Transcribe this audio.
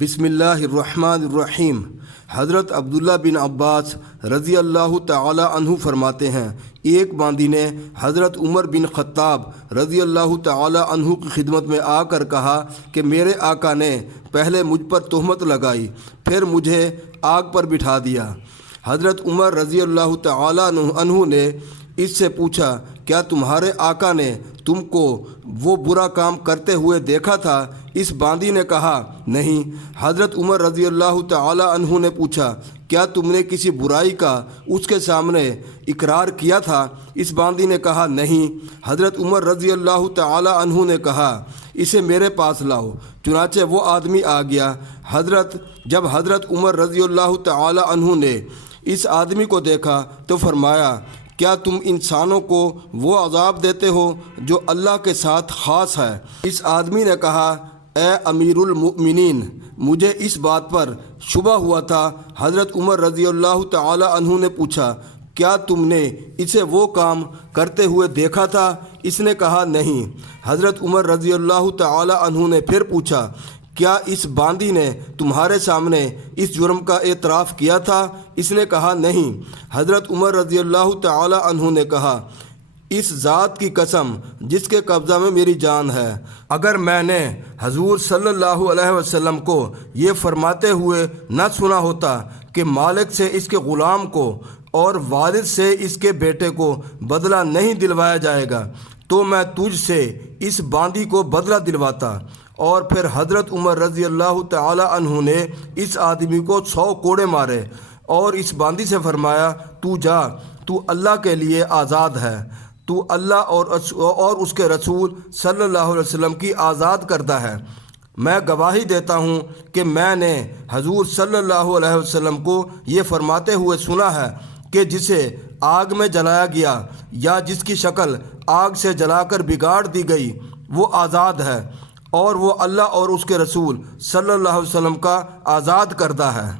بسم اللہ الرحمن الرحیم۔ حضرت عبداللہ بن عباس رضی اللہ تعالی عنہ فرماتے ہیں، ایک باندی نے حضرت عمر بن خطاب رضی اللہ تعالی عنہ کی خدمت میں آ کر کہا کہ میرے آقا نے پہلے مجھ پر تہمت لگائی، پھر مجھے آگ پر بٹھا دیا۔ حضرت عمر رضی اللہ تعالی عنہ نے اس سے پوچھا، کیا تمہارے آقا نے تم کو وہ برا کام کرتے ہوئے دیکھا تھا؟ اس باندی نے کہا، نہیں۔ حضرت عمر رضی اللہ تعالی عنہ نے پوچھا، کیا تم نے کسی برائی کا اس کے سامنے اقرار کیا تھا؟ اس باندی نے کہا، نہیں۔ حضرت عمر رضی اللہ تعالی عنہ نے کہا، اسے میرے پاس لاؤ۔ چنانچہ وہ آدمی آ گیا۔ جب حضرت عمر رضی اللہ تعالی عنہ نے اس آدمی کو دیکھا تو فرمایا، کیا تم انسانوں کو وہ عذاب دیتے ہو جو اللہ کے ساتھ خاص ہے؟ اس آدمی نے کہا، اے امیر المؤمنین، مجھے اس بات پر شبہ ہوا تھا۔ حضرت عمر رضی اللہ تعالی عنہ نے پوچھا، کیا تم نے اسے وہ کام کرتے ہوئے دیکھا تھا؟ اس نے کہا، نہیں۔ حضرت عمر رضی اللہ تعالی عنہ نے پھر پوچھا، کیا اس باندی نے تمہارے سامنے اس جرم کا اعتراف کیا تھا؟ اس نے کہا، نہیں۔ حضرت عمر رضی اللہ تعالی عنہ نے کہا، اس ذات کی قسم جس کے قبضہ میں میری جان ہے، اگر میں نے حضور صلی اللہ علیہ وسلم کو یہ فرماتے ہوئے نہ سنا ہوتا کہ مالک سے اس کے غلام کو اور والد سے اس کے بیٹے کو بدلہ نہیں دلوایا جائے گا تو میں تجھ سے اس باندی کو بدلہ دلواتا۔ اور پھر حضرت عمر رضی اللہ تعالی عنہ نے اس آدمی کو 100 کوڑے مارے اور اس باندی سے فرمایا، تو جا، تو اللہ کے لیے آزاد ہے، تو اللہ اور اس کے رسول صلی اللہ علیہ وسلم کی آزاد کردہ ہے۔ میں گواہی دیتا ہوں کہ میں نے حضور صلی اللہ علیہ وسلم کو یہ فرماتے ہوئے سنا ہے کہ جسے آگ میں جلایا گیا یا جس کی شکل آگ سے جلا کر بگاڑ دی گئی وہ آزاد ہے، اور وہ اللہ اور اس کے رسول صلی اللہ علیہ وسلم کا آزاد کردہ ہے۔